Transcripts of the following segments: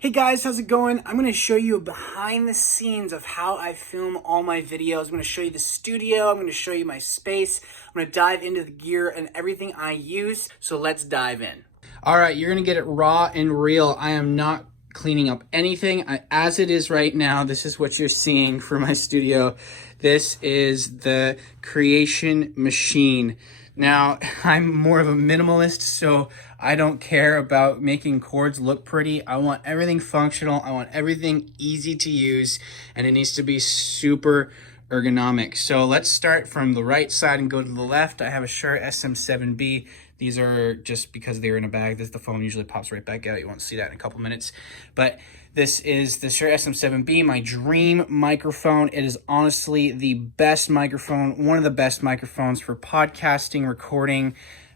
Hey guys, how's it going? I'm going to show you behind the scenes of how I film all my videos. I'm going to show you the studio, I'm going to show you my space, I'm going to dive into the gear and everything I use, so let's dive in. Alright, you're going to get it raw and real. I am not cleaning up anything. As it is right now, this is what you're seeing for my studio. This is the creation machine. Now, I'm more of a minimalist, so I don't care about making chords look pretty. I want everything functional. I want everything easy to use, and it needs to be super ergonomic. So let's start from the right side and go to the left. I have a Shure SM7B. These are just because they're in a bag. The phone usually pops right back out. You won't see that in a couple minutes. But this is the Shure SM7B, my dream microphone. It is honestly the best microphone, one of the best microphones for podcasting, recording,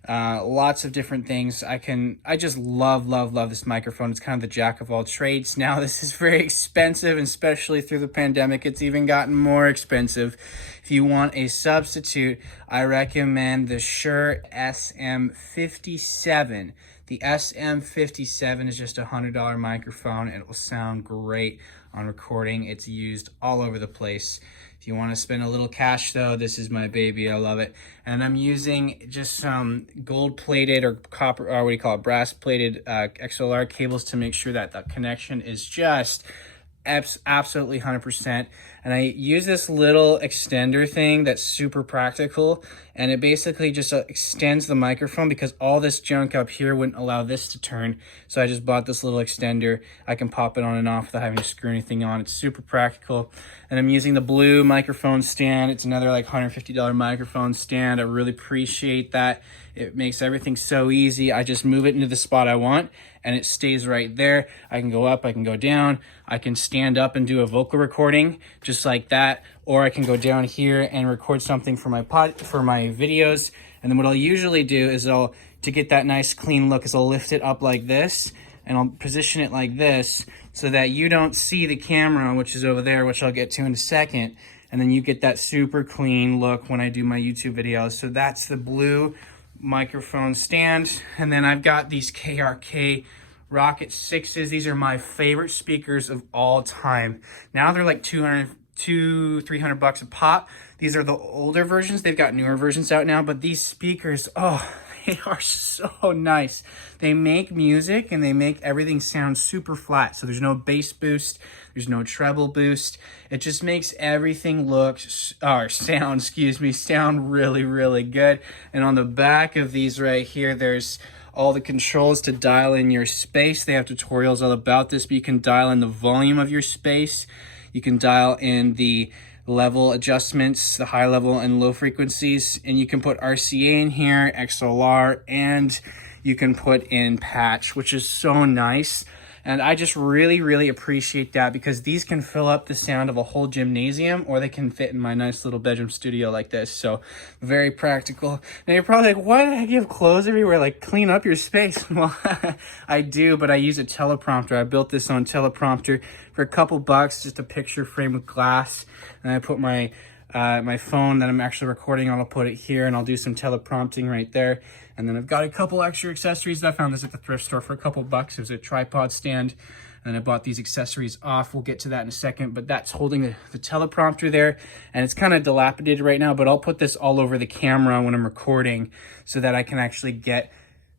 lots of different things. I just love this microphone. It's kind of the jack of all trades. Now, this is very expensive, and especially through the pandemic, it's even gotten more expensive. If you want a substitute, I recommend the Shure SM57. The SM57 is just a $100 microphone. It will sound great on recording. It's used all over the place. If you want to spend a little cash though, this is my baby. I love it. And I'm using just some gold-plated or copper, or what do you call it, brass-plated XLR cables to make sure that the connection is just absolutely 100%. And I use this little extender thing that's super practical, and it basically just extends the microphone because all this junk up here wouldn't allow this to turn. So I just bought this little extender. I can pop it on and off without having to screw anything on. It's super practical. And I'm using the blue microphone stand. It's another like $150 microphone stand. I really appreciate that. It makes everything so easy. I just move it into the spot I want and it stays right there. I can go up, I can go down, I can stand up and do a vocal recording just like that, or I can go down here and record something for my videos. And then what I'll usually do is to get that nice clean look, is I'll lift it up like this and I'll position it like this so that you don't see the camera, which is over there, which I'll get to in a second. And then you get that super clean look when I do my YouTube videos. So that's the blue microphone stand. And then I've got these KRK Rokit 6s. These are my favorite speakers of all time. Now they're like $300 a pop. These are the older versions. They've got newer versions out now, but these speakers, oh, they are so nice. They make music and they make everything sound super flat. So there's no bass boost, there's no treble boost. It just makes everything sound really, really good. And on the back of these right here, there's all the controls to dial in your space. They have tutorials all about this, but you can dial in the volume of your space. You can dial in the level adjustments, the high level and low frequencies, and you can put RCA in here, XLR, and you can put in patch, which is so nice. And I just really appreciate that because these can fill up the sound of a whole gymnasium, or they can fit in my nice little bedroom studio like this. So very practical. Now you're probably like, why do I have clothes everywhere? Like, clean up your space. Well, I do, but I use a teleprompter. I built this on Teleprompter for a couple bucks, just a picture frame with glass. And I put my phone that I'm actually recording on, I'll put it here and I'll do some teleprompting right there. And then I've got a couple extra accessories. I found this at the thrift store for a couple bucks. It was a tripod stand, and I bought these accessories off. We'll get to that in a second, but that's holding the teleprompter there, and it's kind of dilapidated right now, but I'll put this all over the camera when I'm recording so that I can actually get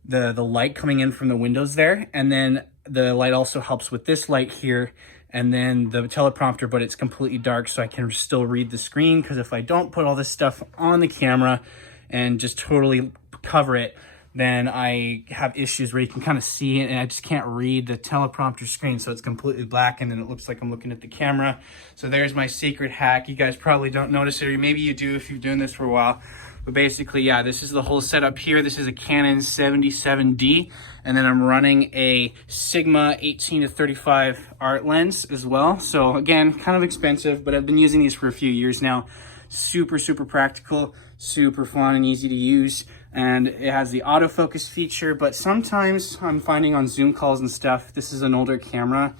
the light coming in from the windows there. And then the light also helps with this light here, and then the teleprompter, but it's completely dark so I can still read the screen, because if I don't put all this stuff on the camera and just totally cover it, then I have issues where you can kind of see it and I just can't read the teleprompter screen, so it's completely blackened and it looks like I'm looking at the camera. So there's my secret hack. You guys probably don't notice it, or maybe you do if you've been doing this for a while. But basically, yeah, this is the whole setup here. This is a Canon 77D, and then I'm running a Sigma 18 to 35 art lens as well. So again, kind of expensive, but I've been using these for a few years now. Super practical, super fun and easy to use. And it has the autofocus feature, but sometimes I'm finding on Zoom calls and stuff, this is an older camera.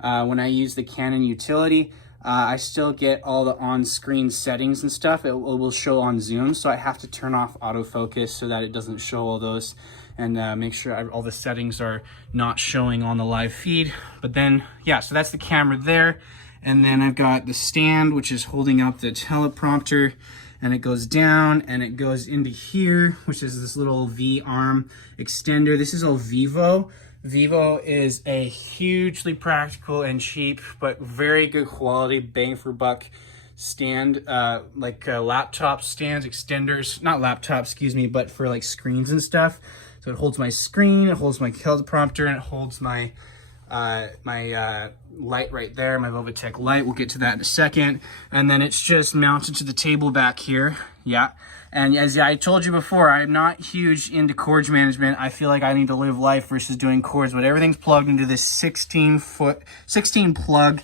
When I use the Canon utility, I still get all the on-screen settings and stuff. It will show on Zoom, so I have to turn off autofocus so that it doesn't show all those. and make sure all the settings are not showing on the live feed. But then, yeah, so that's the camera there. And then I've got the stand, which is holding up the teleprompter, and it goes down and it goes into here, which is this little V-arm extender. This is all Vivo. Vivo is a hugely practical and cheap, but very good quality, bang for buck stand, like laptop stands, extenders, not laptop, excuse me, but for like screens and stuff. So it holds my screen, it holds my teleprompter, and it holds my light right there, my Fovitec light. We'll get to that in a second. And then it's just mounted to the table back here. Yeah. And as I told you before, I'm not huge into cords management. I feel like I need to live life versus doing cords, but everything's plugged into this 16 plug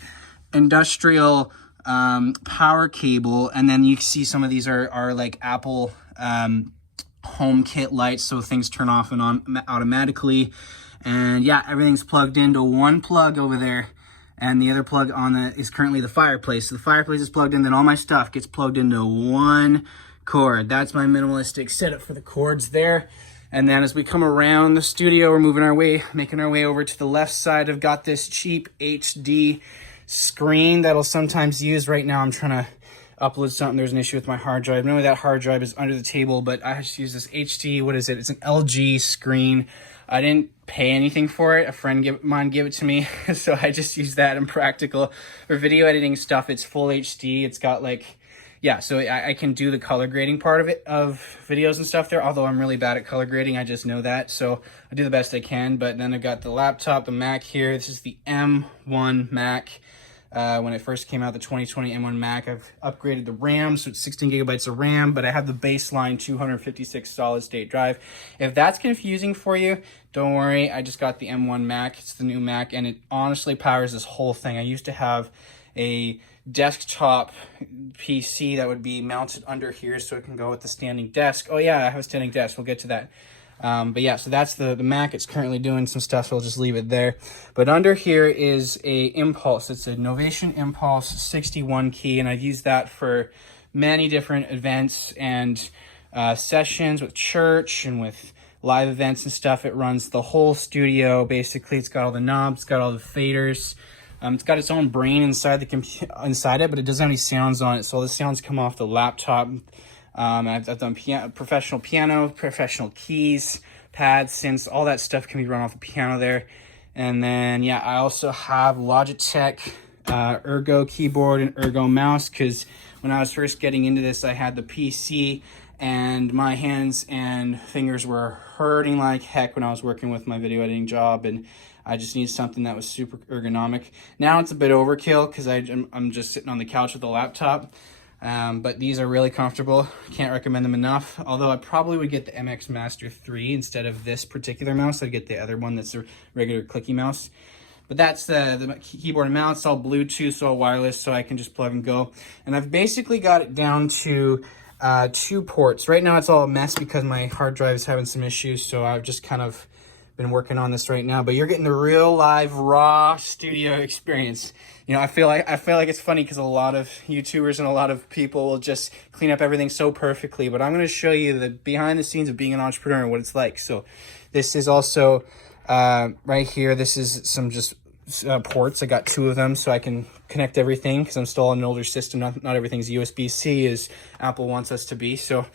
industrial power cable. And then you can see some of these are like Apple HomeKit lights, so things turn off and on automatically. And yeah, everything's plugged into one plug over there, and the other plug on is currently the fireplace. So the fireplace is plugged in, then all my stuff gets plugged into one cord. That's my minimalistic setup for the cords there. And then as we come around the studio, we're making our way over to the left side. I've got this cheap HD screen that'll sometimes use. Right now I'm trying to upload something. There's an issue with my hard drive. Normally that hard drive is under the table, but I just use this HD, what is it? It's an LG screen. I didn't pay anything for it. A friend of mine gave it to me, so I just use that in practical for video editing stuff. It's full HD. It's got like, yeah, so I can do the color grading part of it, of videos and stuff there, although I'm really bad at color grading. I just know that, so I do the best I can. But then I've got the laptop, the Mac here. This is the M1 Mac. When it first came out, the 2020 M1 Mac, I've upgraded the RAM, so it's 16 gigabytes of RAM, but I have the baseline 256 solid state drive. If that's confusing for you, don't worry. I just got the M1 Mac. It's the new Mac, and it honestly powers this whole thing. I used to have a desktop PC that would be mounted under here so it can go with the standing desk. Oh yeah, I have a standing desk. We'll get to that. But yeah, so that's the Mac. It's currently doing some stuff, so I'll just leave it there. But under here is a Impulse. It's a Novation Impulse 61 key, and I've used that for many different events and sessions with church and with live events and stuff. It runs the whole studio, basically. It's got all the knobs, it's got all the faders. It's got its own brain inside it, but it doesn't have any sounds on it, so all the sounds come off the laptop. I've done professional piano, professional keys, pads, synths, all that stuff can be run off the piano there. And then, yeah, I also have Logitech Ergo keyboard and Ergo mouse, because when I was first getting into this, I had the PC and my hands and fingers were hurting like heck when I was working with my video editing job, and I just needed something that was super ergonomic. Now it's a bit overkill because I'm just sitting on the couch with the laptop. But these are really comfortable. Can't recommend them enough. Although I probably would get the MX Master 3 instead of this particular mouse. I'd get the other one that's a regular clicky mouse. But that's the keyboard and mouse. It's all Bluetooth, so all wireless, so I can just plug and go. And I've basically got it down to 2 ports. Right now it's all a mess because my hard drive is having some issues, so I've just kind of been working on this right now. But you're getting the real live raw studio experience. You know, I feel like it's funny because a lot of YouTubers and a lot of people will just clean up everything so perfectly, but I'm going to show you the behind the scenes of being an entrepreneur and what it's like. So this is also right here. This is some just ports. I got 2 of them so I can connect everything because I'm still on an older system. Not everything's USB-C as Apple wants us to be. So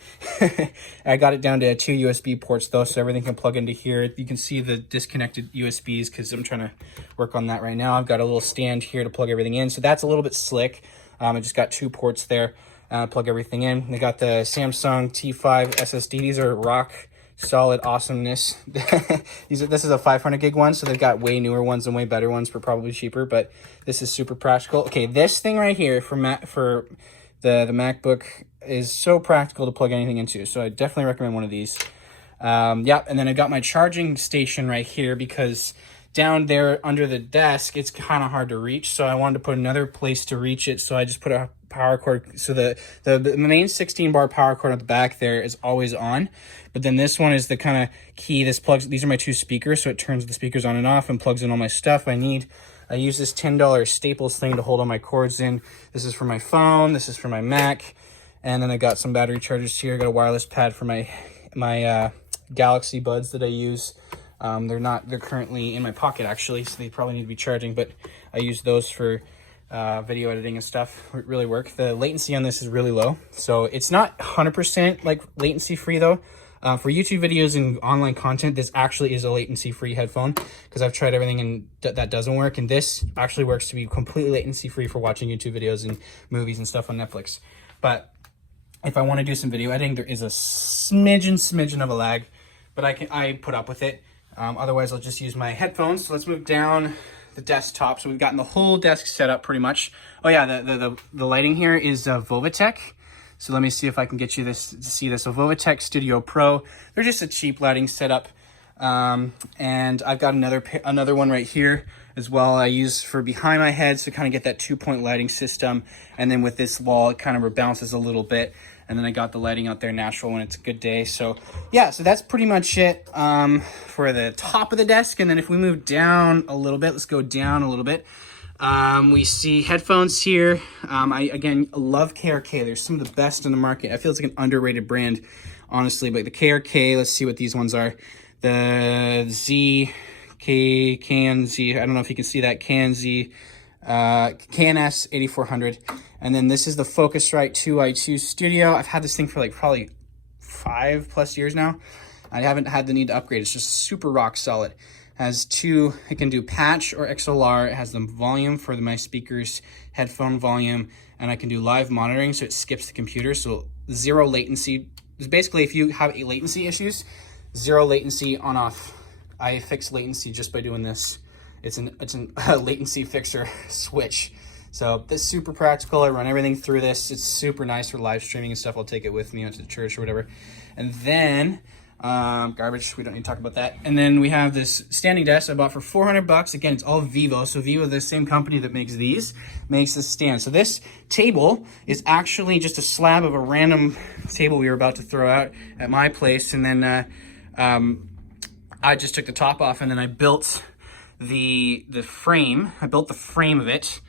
I got it down to 2 USB ports though, so everything can plug into here. You can see the disconnected USBs because I'm trying to work on that right now. I've got a little stand here to plug everything in. So that's a little bit slick. I just got 2 ports there, plug everything in. They got the Samsung T5 SSD. These are rock solid awesomeness. This is a 500 gig one, so they've got way newer ones and way better ones for probably cheaper, but this is super practical. Okay, this thing right here for the MacBook is so practical to plug anything into, so I definitely recommend one of these. Yeah, and then I got my charging station right here because down there under the desk it's kind of hard to reach, so I wanted to put another place to reach it, so I just put a power cord. So the main 16 bar power cord at the back there is always on, but then this one is the kind of key. This plugs, these are my 2 speakers, so it turns the speakers on and off and plugs in all my stuff I need. I use this $10 Staples thing to hold all my cords in. This is for my phone, this is for my Mac, and then I got some battery chargers here. I got a wireless pad for my Galaxy buds that I use. They're currently in my pocket actually, so they probably need to be charging, but I use those for video editing and stuff. It really work. The latency on this is really low, so it's not 100% like latency free though. For YouTube videos and online content, this actually is a latency free headphone, because I've tried everything and that doesn't work, and this actually works to be completely latency free for watching YouTube videos and movies and stuff on Netflix. But if I want to do some video editing, there is a smidgen of a lag, but I put up with it. Otherwise I'll just use my headphones. So let's move down the desktop. So we've gotten the whole desk set up pretty much. Oh yeah, the lighting here is Fovitec. So let me see if I can get you this to see this. So Fovitec Studio Pro. They're just a cheap lighting setup. And I've got another one right here as well. I use for behind my head, so kind of get that 2-point lighting system. And then with this wall, it kind of rebounces a little bit. And then I got the lighting out there natural when it's a good day. So yeah, so that's pretty much it for the top of the desk. And then if we move down a little bit, let's go down a little bit. We see headphones here. I again love KRK. They're some of the best in the market. I feel it's like an underrated brand, honestly. But the KRK, let's see what these ones are. The KNZ, I don't know if you can see that, KNZ, KNS 8400. And then this is the Focusrite 2i2 Studio. I've had this thing for like probably 5+ years now. I haven't had the need to upgrade. It's just super rock solid. Has two, it can do patch or XLR. It has the volume for my speakers, headphone volume, and I can do live monitoring, so it skips the computer. So zero latency. Basically, if you have latency issues, zero latency on off. I fix latency just by doing this. It's a latency fixer switch. So this is super practical. I run everything through this. It's super nice for live streaming and stuff. I'll take it with me to the church or whatever. And then garbage, we don't need to talk about that. And then we have this standing desk I bought for 400 bucks. Again, it's all Vivo. So Vivo, the same company that makes these, makes this stand. So this table is actually just a slab of a random table we were about to throw out at my place. And then I just took the top off, and then I built the frame. I built the frame of it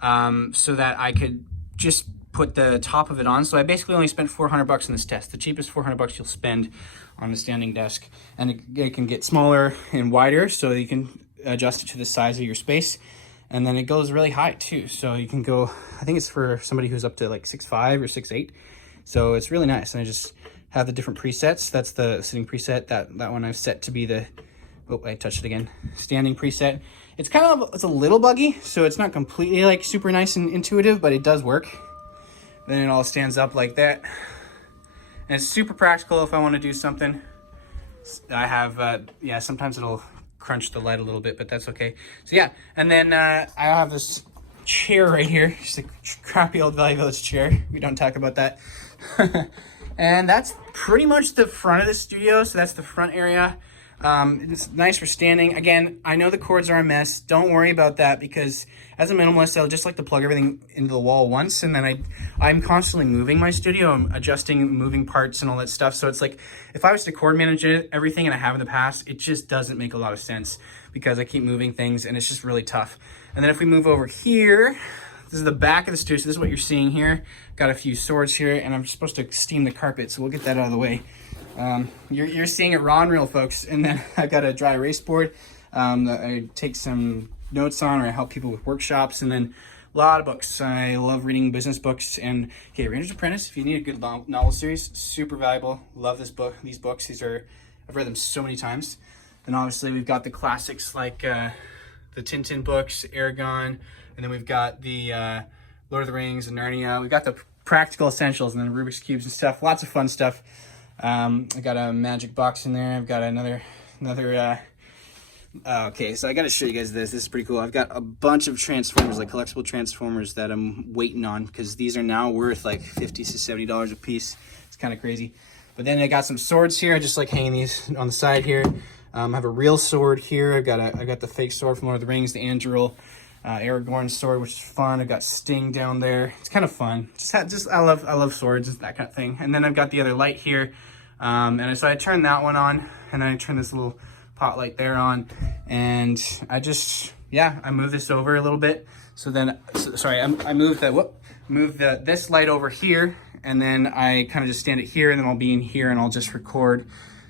so that I could just put the top of it on. So I basically only spent 400 bucks on this desk, the cheapest 400 bucks you'll spend on a standing desk. And it can get smaller and wider, so you can adjust it to the size of your space. And then it goes really high too. So you can go, I think it's for somebody who's up to like 6'5" or 6'8". So it's really nice. And I just have the different presets. That's the sitting preset. That one I've set to be the, oh, I touched it again, standing preset. It's kind of, it's a little buggy, so it's not completely like super nice and intuitive, but it does work. Then it all stands up like that. And it's super practical if I want to do something. I have, yeah, sometimes it'll crunch the light a little bit, but that's okay. So yeah, and then I have this chair right here, just a crappy old Valley Village chair. We don't talk about that. And that's pretty much the front of the studio. So that's the front area. It's nice for standing. Again, I know the cords are a mess. Don't worry about that, because as a minimalist, I'll just like to plug everything into the wall once, and then I'm constantly moving my studio. I'm adjusting, moving parts and all that stuff. So it's like, if I was to cord manage everything, and I have in the past, it just doesn't make a lot of sense because I keep moving things and it's just really tough. And then if we move over here, this is the back of the studio. So this is what you're seeing here. Got a few swords here, and I'm supposed to steam the carpet, so we'll get that out of the way. You're seeing it raw and real, folks. And then I've got a dry erase board that I take some notes on, or I help people with workshops. And then a lot of books. I love reading business books. And okay, Ranger's Apprentice, if you need a good novel series, super valuable. Love this book, these books. I've read them so many times. And obviously we've got the classics like the Tintin books, Aragon, and then we've got the Lord of the Rings and Narnia. We've got the practical essentials and then Rubik's Cubes and stuff. Lots of fun stuff. I got a magic box in there. I've got another okay, so I got to show you guys this. This is pretty cool. I've got a bunch of transformers, like collectible transformers, that I'm waiting on, because these are now worth like $50 to $70 a piece. It's kind of crazy. But then I got some swords here. I just like hanging these on the side here. I have a real sword here. I got the fake sword from Lord of the Rings, the Anduril Aragorn sword, which is fun. I've got Sting down there. It's kind of fun. I love swords, that kind of thing. And then I've got the other light here. And so I turned that one on, and then I turned this little pot light there on, and I moved this over a little bit. So then, sorry, I moved this light over here, and then I kind of just stand it here, and then I'll be in here, and I'll just record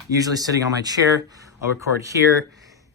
usually sitting on my chair. I'll record here,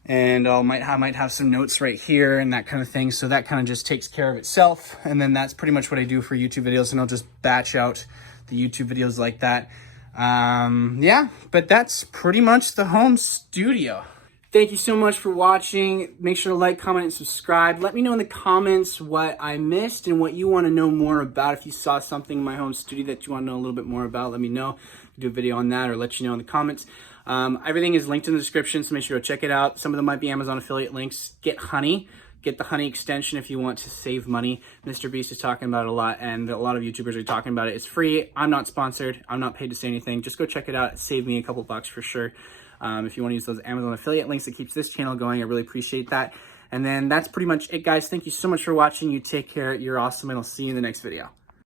and I might have some notes right here and that kind of thing. So that kind of just takes care of itself. And then that's pretty much what I do for YouTube videos, and I'll just batch out the YouTube videos like that. Yeah, but that's pretty much the home studio. Thank you so much for watching. Make sure to like, comment, and subscribe. Let me know in the comments what I missed and what you want to know more about. If you saw something in my home studio that you want to know a little bit more about, let me know. Do a video on that or let you know in the comments. Everything is linked in the description, so make sure to check it out. Some of them might be Amazon affiliate links. Get Honey. Get the Honey extension if you want to save money. Mr. Beast is talking about it a lot, and a lot of YouTubers are talking about it. It's free. I'm not sponsored. I'm not paid to say anything. Just go check it out. It saved me a couple bucks for sure. If you want to use those Amazon affiliate links, it keeps this channel going. I really appreciate that. And then that's pretty much it, guys. Thank you so much for watching. You take care. You're awesome, and I'll see you in the next video.